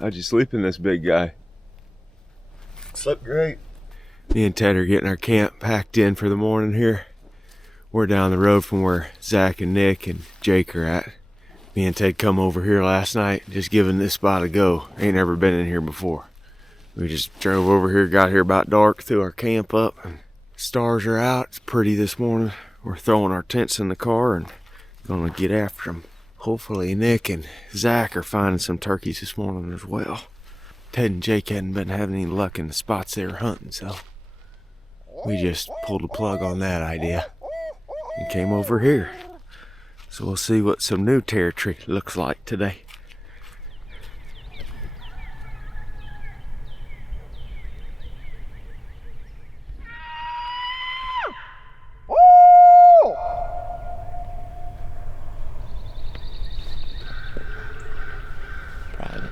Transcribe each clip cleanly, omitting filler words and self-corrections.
How'd you sleep in this big guy? Slept great. Me and Ted are getting our camp packed in for the morning here. We're down the road from where Zach and Nick and Jake are at. Me and Ted come over here last night, just giving this spot a go. Ain't never been in here before. We just drove over here, got here about dark, threw our camp up, and stars are out. It's pretty this morning. We're throwing our tents in the car and gonna get after them. Hopefully Nick and Zach are finding some turkeys this morning as well. Ted and Jake hadn't been having any luck in the spots they were hunting, so we just pulled the plug on that idea and came over here. So we'll see what some new territory looks like today. Private.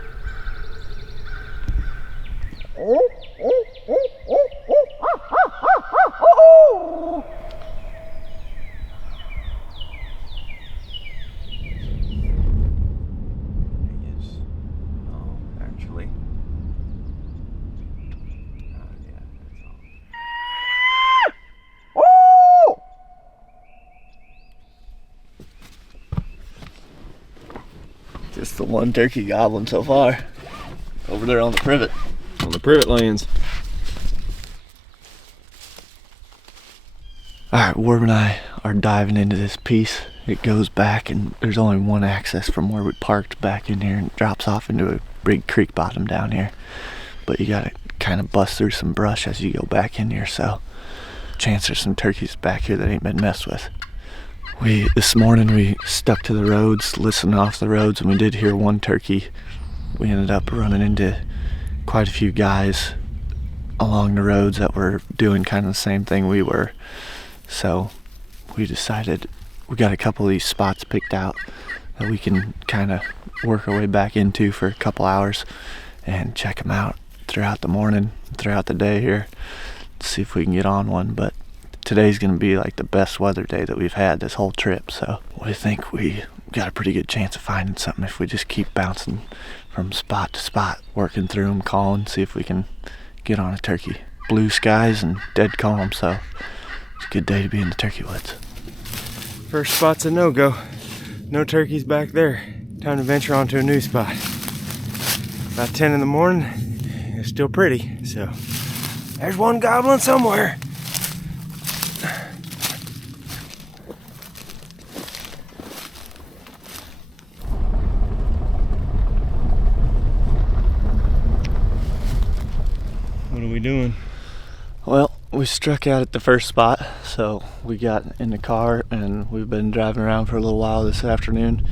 Just the one turkey gobbling so far. Over there on the privet. On the privet lands. Alright, Warb and I are diving into this piece. It goes back and there's only one access from where we parked back in here, and it drops off into a big creek bottom down here. But you gotta kind of bust through some brush as you go back in here, so chance there's some turkeys back here that ain't been messed with. This morning we stuck to the roads, listened off the roads, and we did hear one turkey. We ended up running into quite a few guys along the roads that were doing kind of the same thing we were. So we decided we got a couple of these spots picked out that we can kind of work our way back into for a couple hours and check them out throughout the morning, throughout the day here, see if we can get on one. But today's gonna be like the best weather day that we've had this whole trip, so I think we got a pretty good chance of finding something if we just keep bouncing from spot to spot, working through them, calling, see if we can get on a turkey. Blue skies and dead calm, so it's a good day to be in the turkey woods. First spot's a no-go. No turkeys back there. Time to venture onto a new spot. About 10 in the morning, it's still pretty, so there's one gobbling somewhere. What are we doing? Well, we struck out at the first spot, so we got in the car and we've been driving around for a little while this afternoon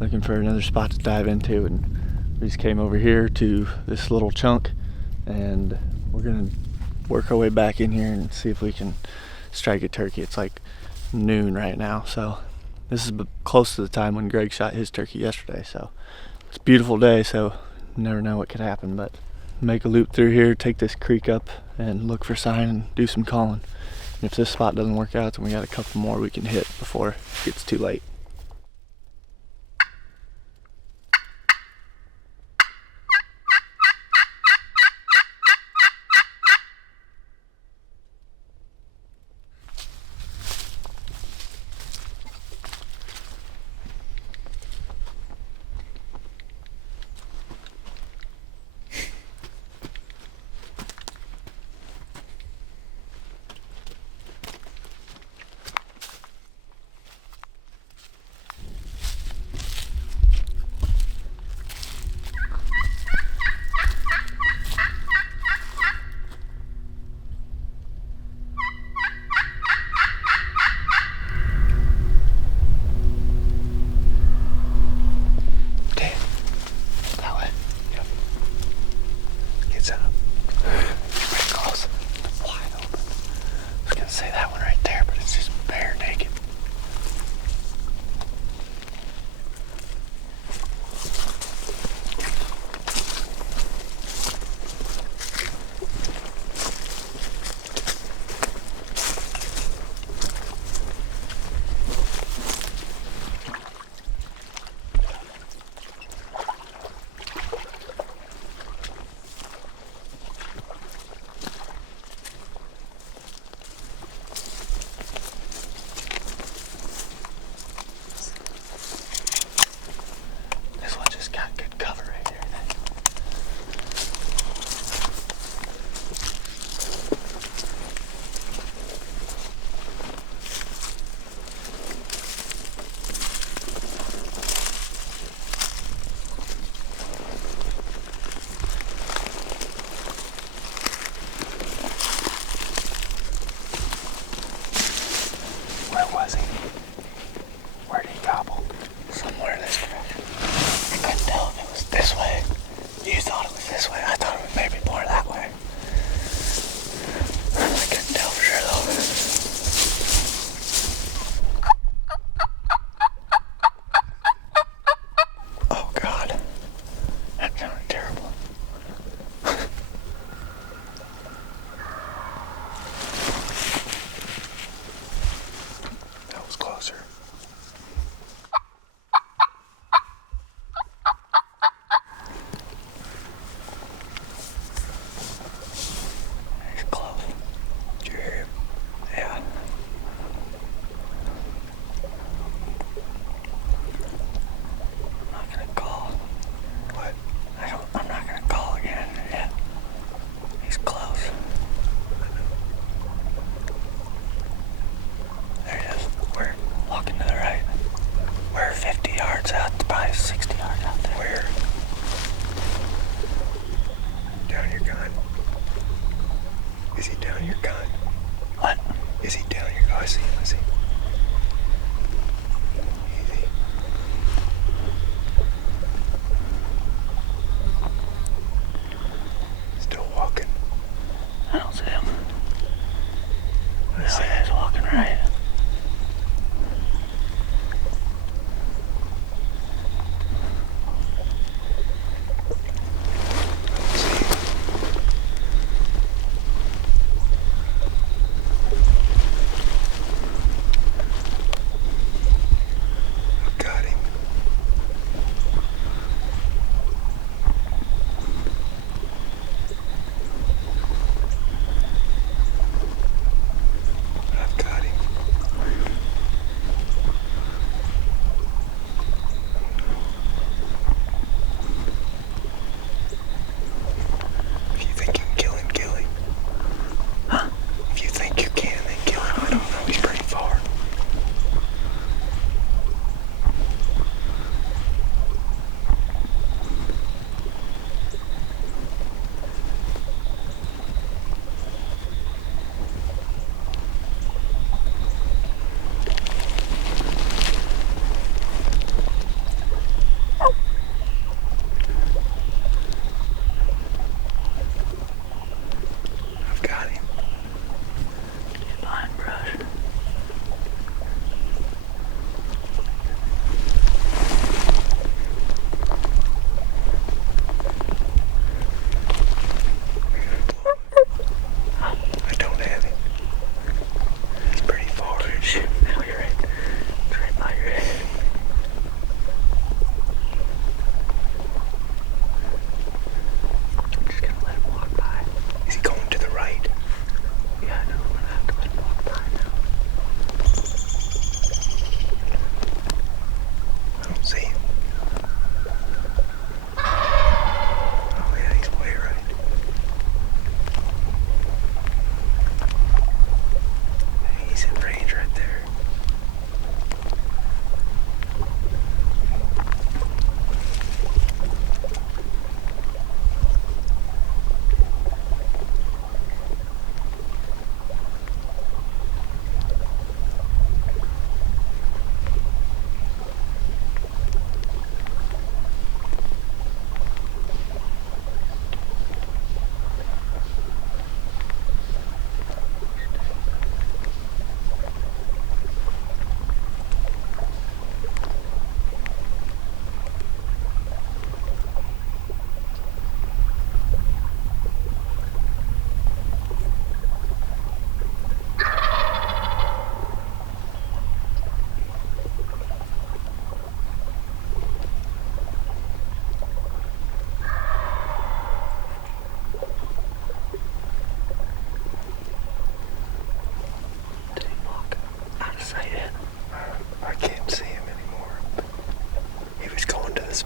looking for another spot to dive into, and we just came over here to this little chunk, and we're gonna work our way back in here and see if we can strike a turkey. It's like noon right now, so this is close to the time when Greg shot his turkey yesterday, so it's a beautiful day, so you never know what could happen. But make a loop through here, take this creek up and look for sign and do some calling. And if this spot doesn't work out, then we got a couple more we can hit before it gets too late.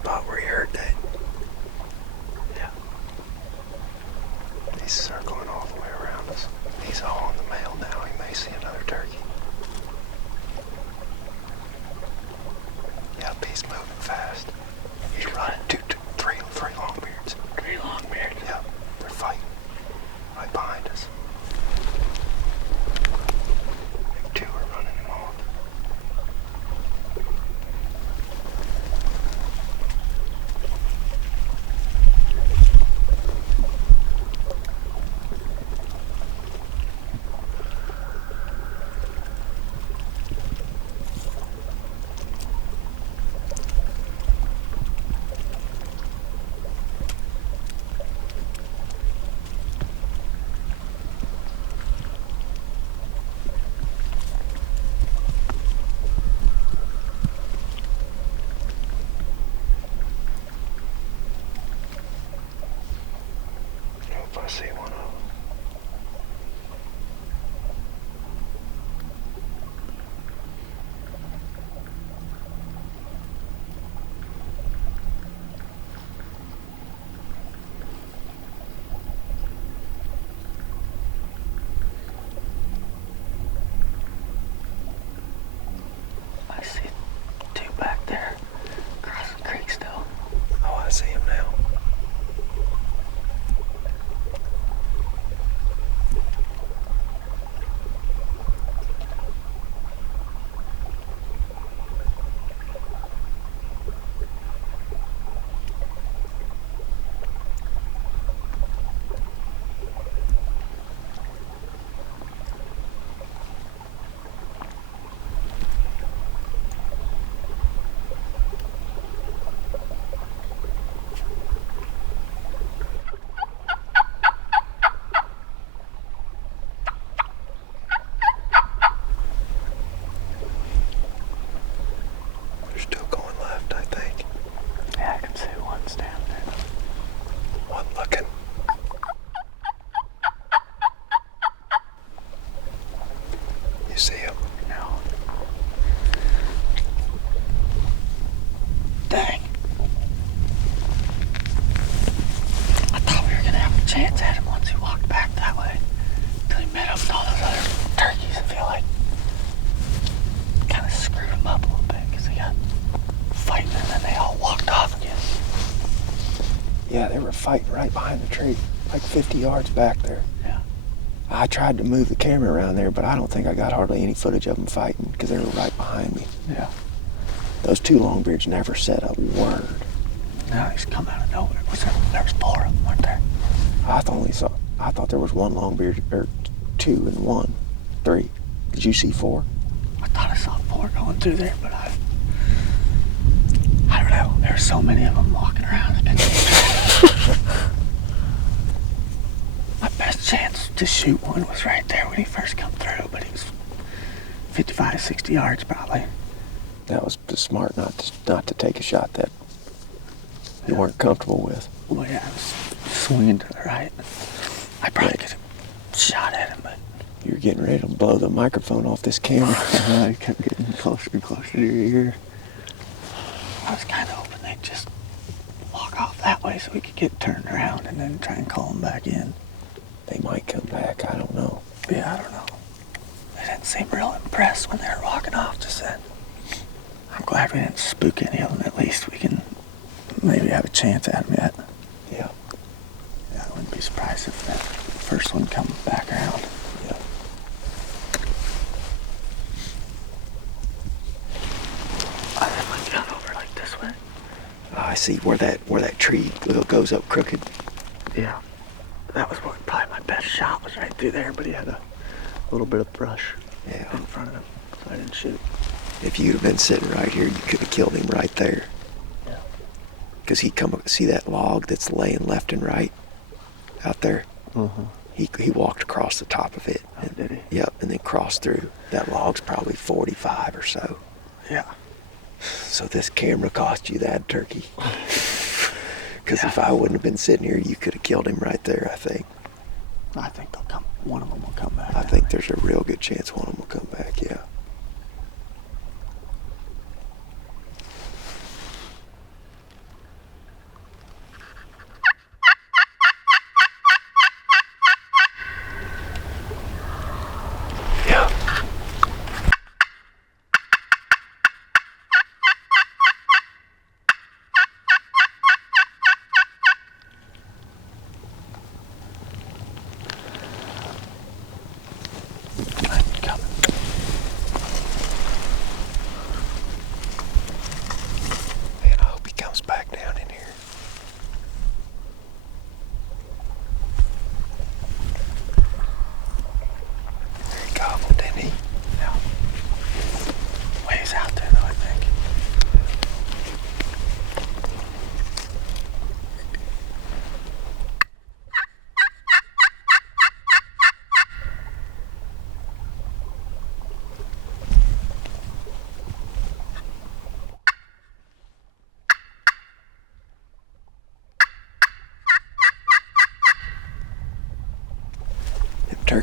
spot where he heard that. Yeah. He's circling all the way around us. He's all in the mail now. He may see another turkey. Yep, he's moving fast. He's running three longbeards. 3 longbeards. Yep, they're fighting right behind us. I think 2 are running him off. I see one of them. I see 2 back there, across the creek still. Oh, I see him now. They're still going left, I think. Yeah, I can see one standing there. One looking. You see him? No. Dang. I thought we were gonna have a chance at him once he walked back that way. Till he met up with all those other turkeys. I feel like kind of screwed him up a little bit because they got fighting and then they all walked off again. Yeah, they were fighting right behind the tree, like 50 yards back there. Yeah. I tried to move the camera around there, but I don't think I got hardly any footage of them fighting because they were right behind me. Yeah. Those 2 longbeards never said a word. Now he's come out of nowhere. There was 4 of them, weren't there? I thought there was 1 longbeard, or 2 and 1, 3. Did you see 4? I thought I saw 4 going through there, but I don't know. There were so many of them walking around. My best chance to shoot one was right there when he first come through, but he was 55, 60 yards probably. That was smart not to take a shot that you weren't comfortable with. Well, yeah, I was swinging to the right. I probably could have shot at him, but You were getting ready to blow the microphone off this camera. I kept getting closer and closer to your ear. I was kind of hoping they'd just walk off that way so we could get turned around and then try and call them back in. They might come back, I don't know. Yeah, I don't know. They didn't seem real impressed when they were walking off just then. I'm glad we didn't spook any of them. At least we can maybe have a chance at them yet. Yeah. Yeah, I wouldn't be surprised if that first one comes back around. Yeah. I have my gun over like this way. I see where that tree goes up crooked. Yeah. That was probably my best shot, was right through there, but he had a little bit of brush in front of him, so I didn't shoot. If you'd have been sitting right here, you could have killed him right there. Yeah. Because he come up, see that log that's laying left and right out there? Uh-huh. He walked across the top of it. Oh, did he? Yep, and then crossed through. That log's probably 45 or so. Yeah. So this camera cost you that turkey. Because if I wouldn't have been sitting here, you could have killed him right there, I think. I think they'll come. One of them will come back. I think there's a real good chance one of them will come back, yeah.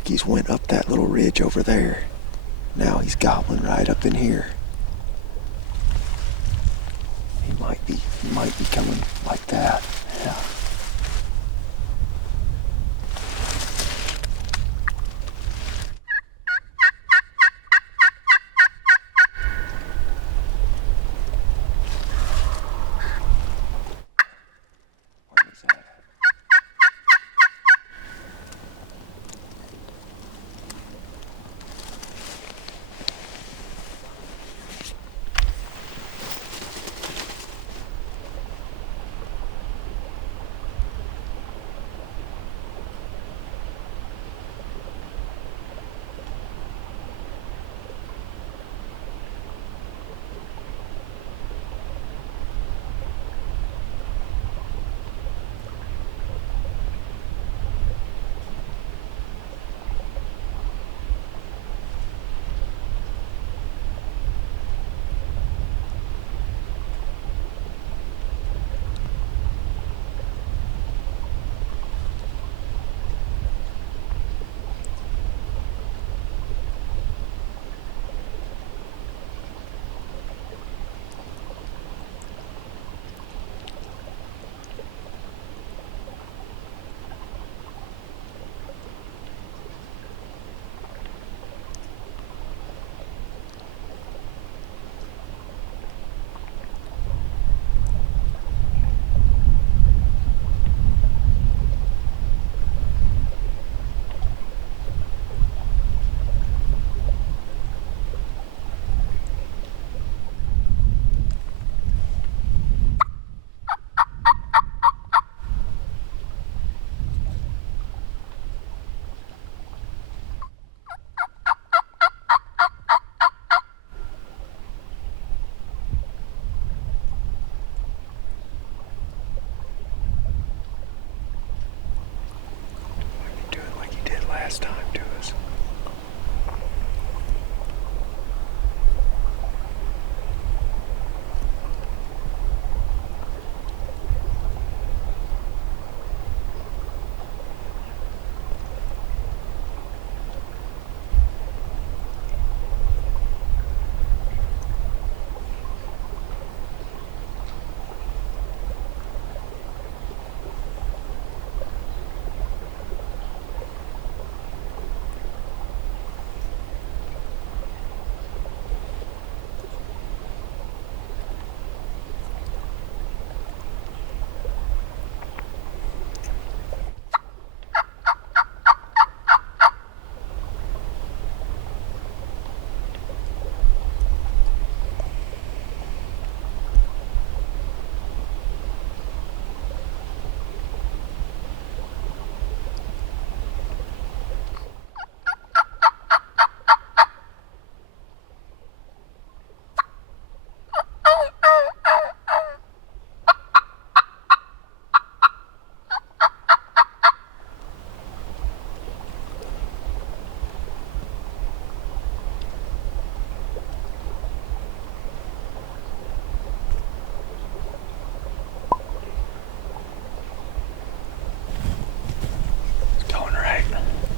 like he's went up that little ridge over there. Now he's gobbling right up in here. He might be coming like that. Yeah. Last time to us.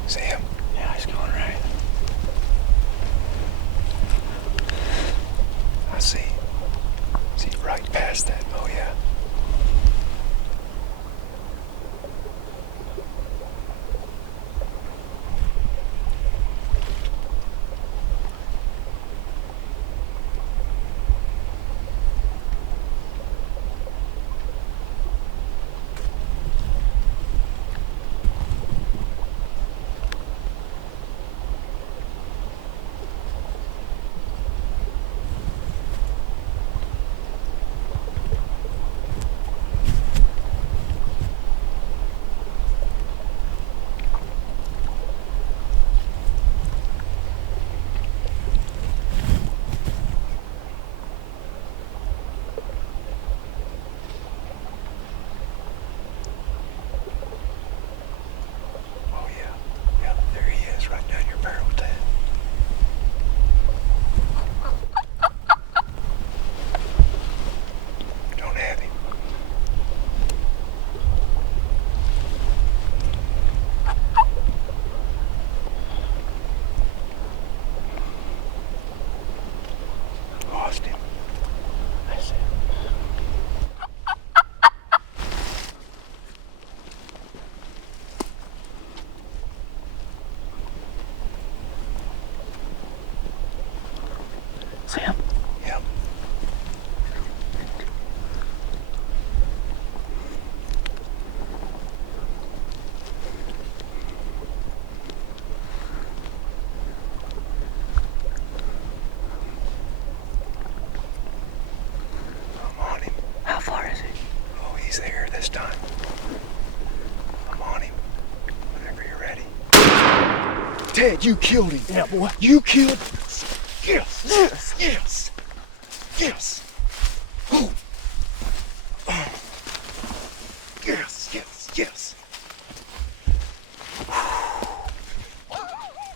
See him? Yeah, he's going right. I see. See right past that. Oh, yeah. this time. I'm on him. Whenever you're ready. Ted, you killed him. Yeah, boy. You killed. Yes. Yes. Yes. Yes. Oh. Yes. Yes. Yes.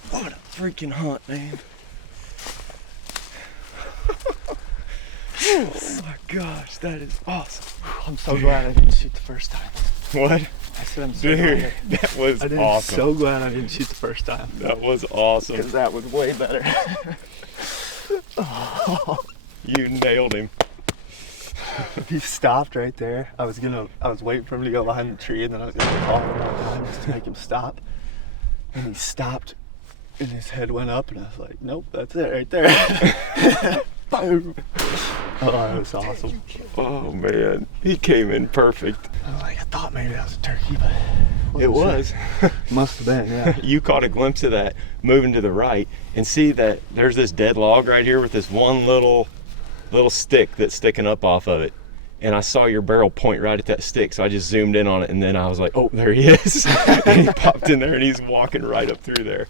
What a freaking hunt, man. Oh my gosh, that is awesome. I'm so glad I didn't shoot the first time. What? I said I'm so Dude, glad. that was I'm awesome. so glad I didn't shoot the first time. That was awesome. Because that was way better. You nailed him. He stopped right there. I was waiting for him to go behind the tree, and then I was gonna call him one time just to make him stop. And he stopped, and his head went up, and I was like, nope, that's it right there. Boom. Oh, that was awesome. Oh man, he came in perfect. I thought maybe that was a turkey, but It was. Must have been, yeah. You caught a glimpse of that moving to the right, and see that there's this dead log right here with this one little stick that's sticking up off of it. And I saw your barrel point right at that stick, so I just zoomed in on it, and then I was like, oh, there he is. And he popped in there, and he's walking right up through there.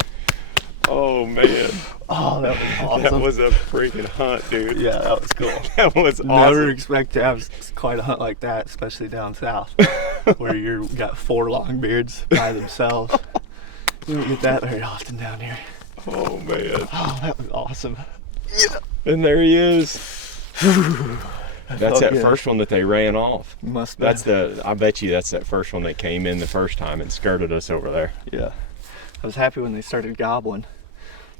Oh man. Oh, that was awesome. That was a freaking hunt, dude. Yeah, that was cool. That was awesome. Never expect to have quite a hunt like that, especially down south, where you got 4 longbeards by themselves. We don't get that very often down here. Oh man. Oh, that was awesome. Yeah. And there he is. That's that good. first one that they ran off. Must be. I bet you that's that first one that came in the first time and skirted us over there. Yeah. I was happy when they started gobbling,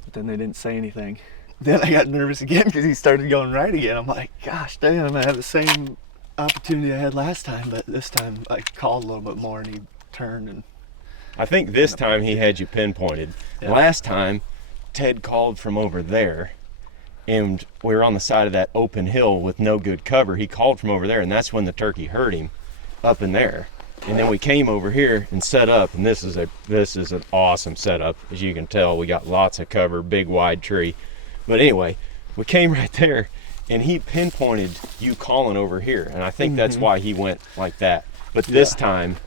but then they didn't say anything. Then I got nervous again because he started going right again. I'm like, gosh dang, I'm gonna have the same opportunity I had last time, but this time I called a little bit more and he turned and... I think this time he had you pinpointed. Yeah. Last time, Ted called from over there, and we were on the side of that open hill with no good cover. He called from over there, and that's when the turkey heard him up in there. And then we came over here and set up, and this is an awesome setup. As you can tell, we got lots of cover, big wide tree. But anyway, we came right there, and he pinpointed you calling over here, and I think that's why he went like that. But this time,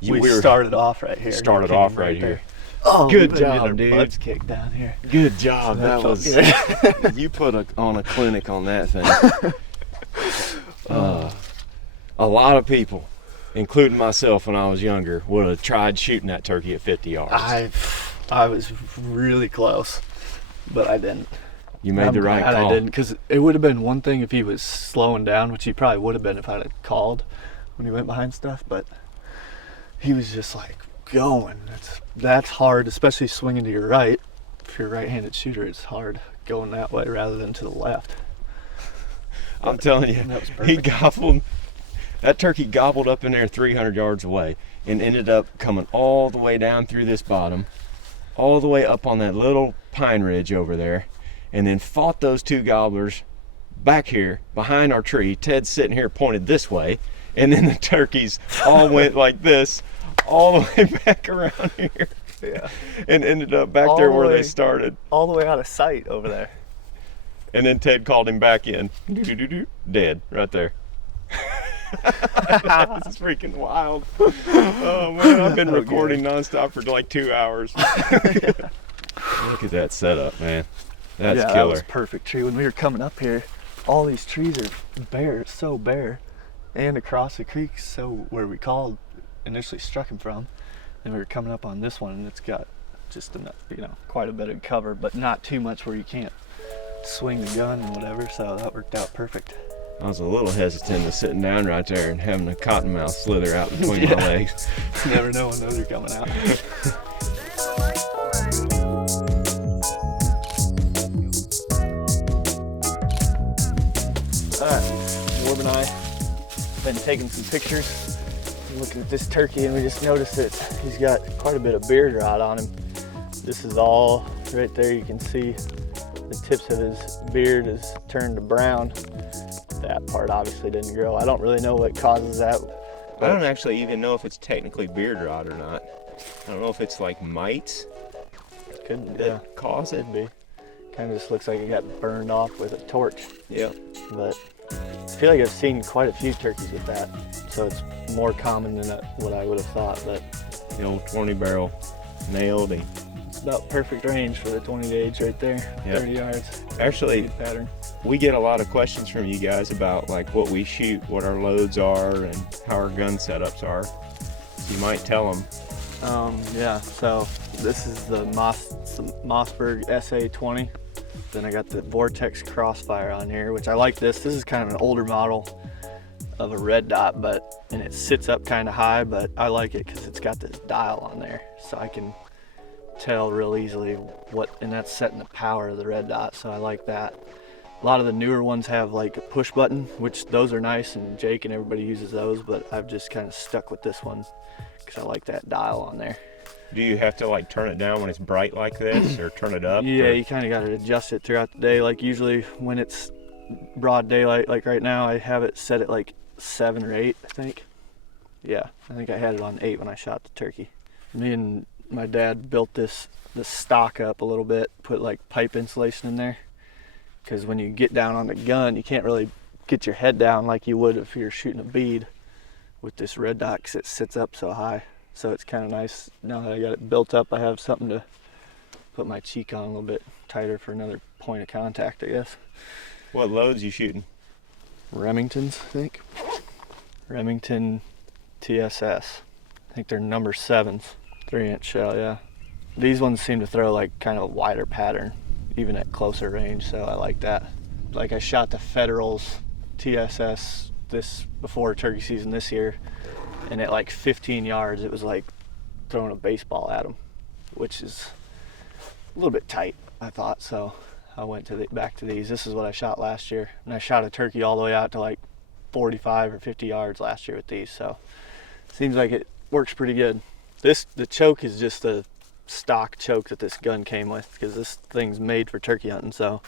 we started off right here. Started off right here. Oh, good job, dude. Butts kicked down here. Good job. That was good. you put on a clinic on that thing. A lot of people, including myself when I was younger, would have tried shooting that turkey at 50 yards. I was really close, but I didn't. You made the right call. I didn't, because it would have been one thing if he was slowing down, which he probably would have been if I'd have called when he went behind stuff, but he was just like going. That's hard, especially swinging to your right. If you're a right-handed shooter, it's hard going that way rather than to the left. I'm telling you, he gobbled. That turkey gobbled up in there 300 yards away and ended up coming all the way down through this bottom, all the way up on that little pine ridge over there, and then fought those 2 gobblers back here behind our tree. Ted's sitting here pointed this way, and then the turkeys all went like this all the way back around here. Yeah. And ended up back there where they started. All the way out of sight over there. And then Ted called him back in. Dead right there. This is freaking wild. Oh man, I've been recording nonstop for like 2 hours. Look at that setup, man. That's killer. That was a perfect tree. When we were coming up here, all these trees are bare. It's so bare. And across the creek, so where we called, initially struck him from. And we were coming up on this one, and it's got just enough, quite a bit of cover, but not too much where you can't swing the gun and whatever, so that worked out perfect. I was a little hesitant of sitting down right there and having a cottonmouth slither out between my legs. You never know when those are coming out. Alright, Warb and I have been taking some pictures, looking at this turkey, and we just noticed that he's got quite a bit of beard rot on him. This is all right there. You can see the tips of his beard is turned to brown. That part obviously didn't grow. I don't really know what causes that. I don't actually even know if it's technically beard rot or not. I don't know if it's like mites that cause it. Could be. Kind of just looks like it got burned off with a torch. Yeah. But I feel like I've seen quite a few turkeys with that, so it's more common than what I would have thought. But The old 20 barrel nailed him. it's about perfect range for the 20 gauge right there, Yep. 30 yards. Actually, Good pattern. we get a lot of questions from you guys about like what we shoot, what our loads are, and how our gun setups are. You might tell them. Yeah, so this is the Mossberg SA-20. Then I got the Vortex Crossfire on here, which I like this. This is kind of an older model of a red dot, and it sits up kind of high, but I like it because it's got this dial on there, so I can tell real easily and that's setting the power of the red dot, so I like that. A lot of the newer ones have like a push button, which those are nice, and Jake and everybody uses those, but I've just kind of stuck with this one because I like that dial on there. Do you have to like turn it down when it's bright like this, or turn it up? Yeah, or? you kind of got to adjust it throughout the day. Like usually when it's broad daylight, like right now, I have it set at like 7 or 8, I think. Yeah, I think I had it on 8 when I shot the turkey. Me and my dad built the stock up a little bit, put like pipe insulation in there, because when you get down on the gun, you can't really get your head down like you would if you're shooting a bead with this red dot, because it sits up so high. So it's kind of nice now that I got it built up. I have something to put my cheek on a little bit tighter for another point of contact, I guess. What loads you shooting? Remingtons, I think. Remington TSS. I think they're number 7s. 3-inch shell, yeah. These ones seem to throw like kind of a wider pattern, even at closer range, so I like that. Like I shot the Federals TSS before turkey season this year, and at like 15 yards, it was like throwing a baseball at them, which is a little bit tight, I thought, so I went back to these. This is what I shot last year, and I shot a turkey all the way out to like 45 or 50 yards last year with these, so seems like it works pretty good. The choke is just a stock choke that this gun came with, because this thing's made for turkey hunting, so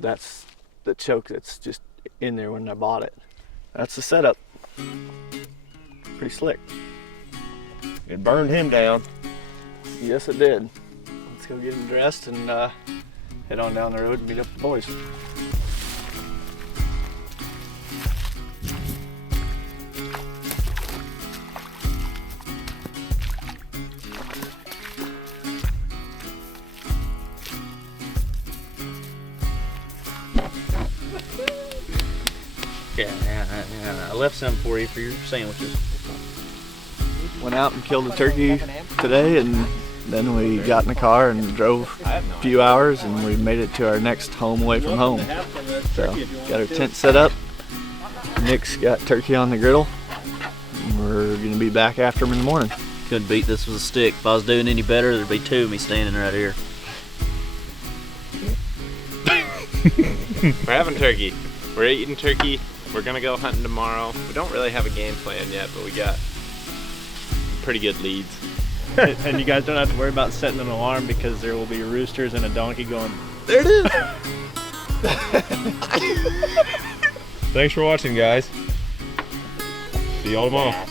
that's the choke that's just in there when I bought it. That's the setup. Pretty slick. It burned him down. Yes, it did. Let's go get him dressed and head on down the road and meet up with the boys. Yeah, I left some for you for your sandwiches. Went out and killed a turkey today, and then we got in the car and drove a few hours, and we made it to our next home away from home. So, got our tent set up. Nick's got turkey on the griddle. We're gonna be back after him in the morning. Couldn't beat this with a stick. If I was doing any better, there'd be 2 of me standing right here. We're having turkey. We're eating turkey. We're gonna go hunting tomorrow. We don't really have a game plan yet, but we got pretty good leads. And you guys don't have to worry about setting an alarm, because there will be roosters and a donkey going, There it is. Thanks for watching, guys. See y'all tomorrow.